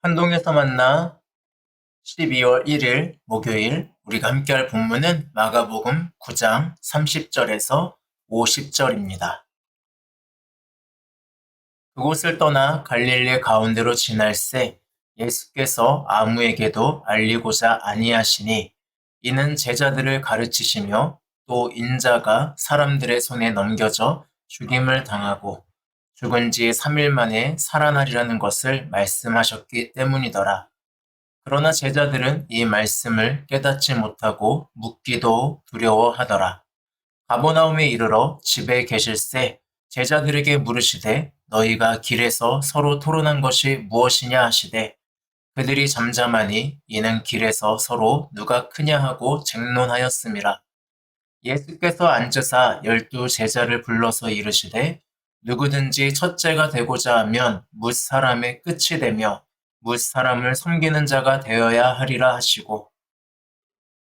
한동에서 만나 12월 1일 목요일 우리가 함께할 본문은 마가복음 9장 30절에서 50절입니다. 그곳을 떠나 갈릴리 가운데로 지날새 예수께서 아무에게도 알리고자 아니하시니 이는 제자들을 가르치시며 또 인자가 사람들의 손에 넘겨져 죽임을 당하고 죽은 지 3일 만에 살아나리라는 것을 말씀하셨기 때문이더라. 그러나 제자들은 이 말씀을 깨닫지 못하고 묻기도 두려워하더라. 가버나움에 이르러 집에 계실새 제자들에게 물으시되 너희가 길에서 서로 토론한 것이 무엇이냐 하시되 그들이 잠잠하니 이는 길에서 서로 누가 크냐 하고 쟁론하였음이라. 예수께서 앉으사 12 제자를 불러서 이르시되 누구든지 첫째가 되고자 하면 뭇 사람의 끝이 되며 뭇 사람을 섬기는 자가 되어야 하리라 하시고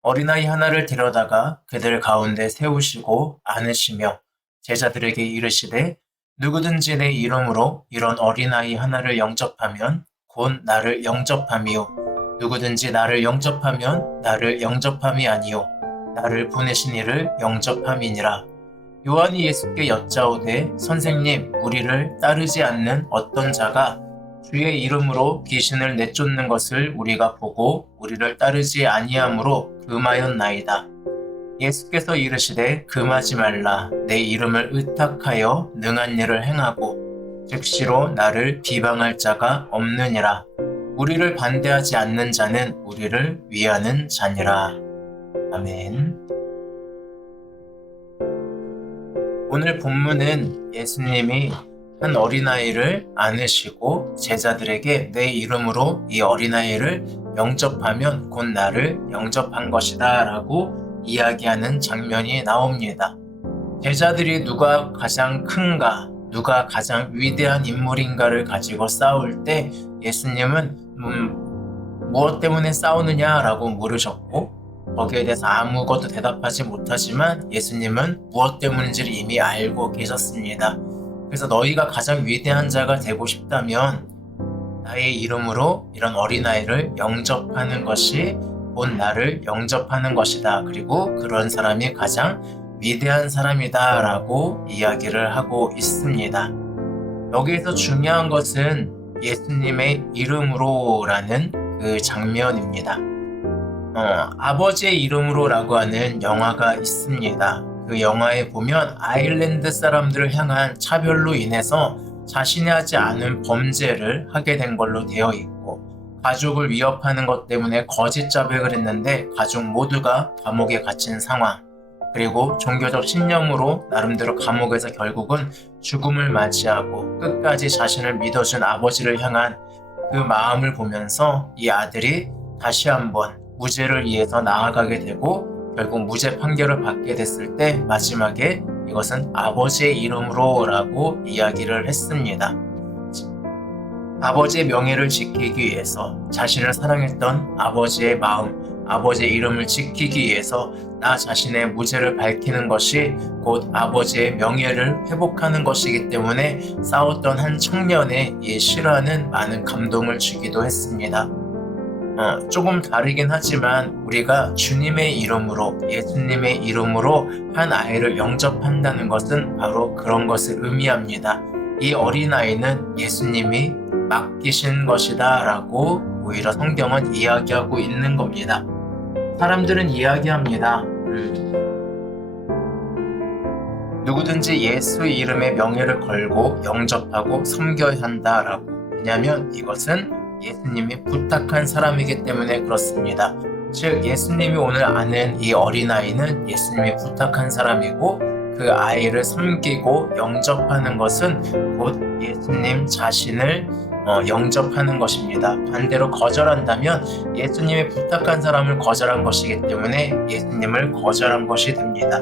어린아이 하나를 데려다가 그들 가운데 세우시고 안으시며 제자들에게 이르시되 누구든지 내 이름으로 이런 어린아이 하나를 영접하면 곧 나를 영접함이요 누구든지 나를 영접하면 나를 영접함이 아니요 나를 보내신 이를 영접함이니라. 요한이 예수께 여짜오되 선생님 우리를 따르지 않는 어떤 자가 주의 이름으로 귀신을 내쫓는 것을 우리가 보고 우리를 따르지 아니하므로 금하였나이다. 예수께서 이르시되 금하지 말라. 내 이름을 의탁하여 능한 일을 행하고 즉시로 나를 비방할 자가 없느니라. 우리를 반대하지 않는 자는 우리를 위하는 자니라. 아멘. 오늘 본문은 예수님이 한 어린아이를 안으시고 제자들에게 내 이름으로 이 어린아이를 영접하면 곧 나를 영접한 것이다 라고 이야기하는 장면이 나옵니다. 제자들이 누가 가장 큰가, 누가 가장 위대한 인물인가를 가지고 싸울 때 예수님은 무엇 때문에 싸우느냐라고 물으셨고 거기에 대해서 아무것도 대답하지 못하지만 예수님은 무엇 때문인지를 이미 알고 계셨습니다. 그래서 너희가 가장 위대한 자가 되고 싶다면 나의 이름으로 이런 어린아이를 영접하는 것이 곧 나를 영접하는 것이다. 그리고 그런 사람이 가장 위대한 사람이다 라고 이야기를 하고 있습니다. 여기에서 중요한 것은 예수님의 이름으로 라는 그 장면입니다. 아버지의 이름으로 라고 하는 영화가 있습니다. 그 영화에 보면 아일랜드 사람들을 향한 차별로 인해서 자신이 하지 않은 범죄를 하게 된 걸로 되어 있고 가족을 위협하는 것 때문에 거짓 자백을 했는데 가족 모두가 감옥에 갇힌 상황 그리고 종교적 신념으로 나름대로 감옥에서 결국은 죽음을 맞이하고 끝까지 자신을 믿어준 아버지를 향한 그 마음을 보면서 이 아들이 다시 한번 무죄를 위해서 나아가게 되고 결국 무죄 판결을 받게 됐을 때 마지막에 이것은 아버지의 이름으로 라고 이야기를 했습니다. 아버지의 명예를 지키기 위해서 자신을 사랑했던 아버지의 마음, 아버지의 이름을 지키기 위해서 나 자신의 무죄를 밝히는 것이 곧 아버지의 명예를 회복하는 것이기 때문에 싸웠던 한 청년의 이 실화는 많은 감동을 주기도 했습니다. 조금 다르긴 하지만 우리가 주님의 이름으로 예수님의 이름으로 한 아이를 영접한다는 것은 바로 그런 것을 의미합니다. 이 어린아이는 예수님이 맡기신 것이다 라고 오히려 성경은 이야기하고 있는 겁니다. 사람들은 이야기합니다. 누구든지 예수 이름의 명예를 걸고 영접하고 섬겨야 한다라고. 왜냐하면 이것은 예수님이 부탁한 사람이기 때문에 그렇습니다. 즉 예수님이 오늘 아는 이 어린아이는 예수님이 부탁한 사람이고 그 아이를 섬기고 영접하는 것은 곧 예수님 자신을 영접하는 것입니다. 반대로 거절한다면 예수님이 부탁한 사람을 거절한 것이기 때문에 예수님을 거절한 것이 됩니다.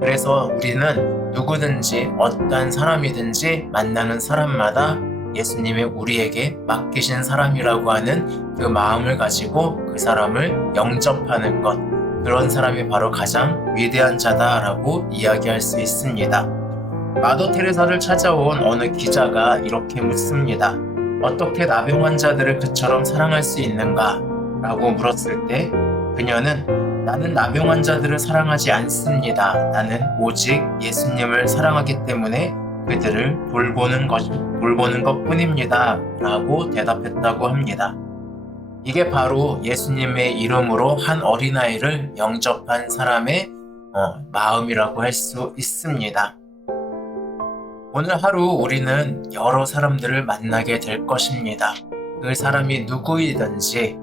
그래서 우리는 누구든지 어떤 사람이든지 만나는 사람마다 예수님이 우리에게 맡기신 사람이라고 하는 그 마음을 가지고 그 사람을 영접하는 것, 그런 사람이 바로 가장 위대한 자다라고 이야기할 수 있습니다. 마더 테레사를 찾아온 어느 기자가 이렇게 묻습니다. 어떻게 나병 환자들을 그처럼 사랑할 수 있는가? 라고 물었을 때 그녀는 나는 나병 환자들을 사랑하지 않습니다. 나는 오직 예수님을 사랑하기 때문에 그들을 돌보는 것 뿐입니다. 라고 대답했다고 합니다. 이게 바로 예수님의 이름으로 한 어린아이를 영접한 사람의 마음이라고 할 수 있습니다. 오늘 하루 우리는 여러 사람들을 만나게 될 것입니다. 그 사람이 누구이든지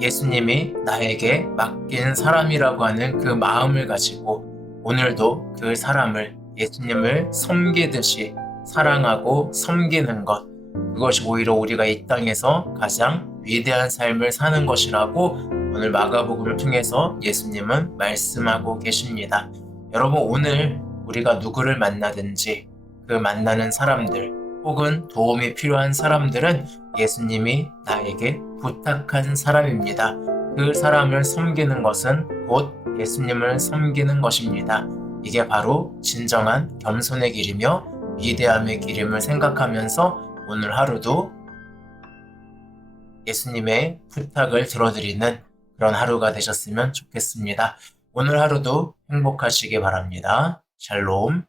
예수님이 나에게 맡긴 사람이라고 하는 그 마음을 가지고 오늘도 그 사람을 예수님을 섬기듯이 사랑하고 섬기는 것, 그것이 오히려 우리가 이 땅에서 가장 위대한 삶을 사는 것이라고 오늘 마가복음을 통해서 예수님은 말씀하고 계십니다. 여러분, 오늘 우리가 누구를 만나든지 그 만나는 사람들 혹은 도움이 필요한 사람들은 예수님이 나에게 부탁한 사람입니다. 그 사람을 섬기는 것은 곧 예수님을 섬기는 것입니다. 이게 바로 진정한 겸손의 길이며 위대함의 길임을 생각하면서 오늘 하루도 예수님의 부탁을 들어드리는 그런 하루가 되셨으면 좋겠습니다. 오늘 하루도 행복하시기 바랍니다. 샬롬.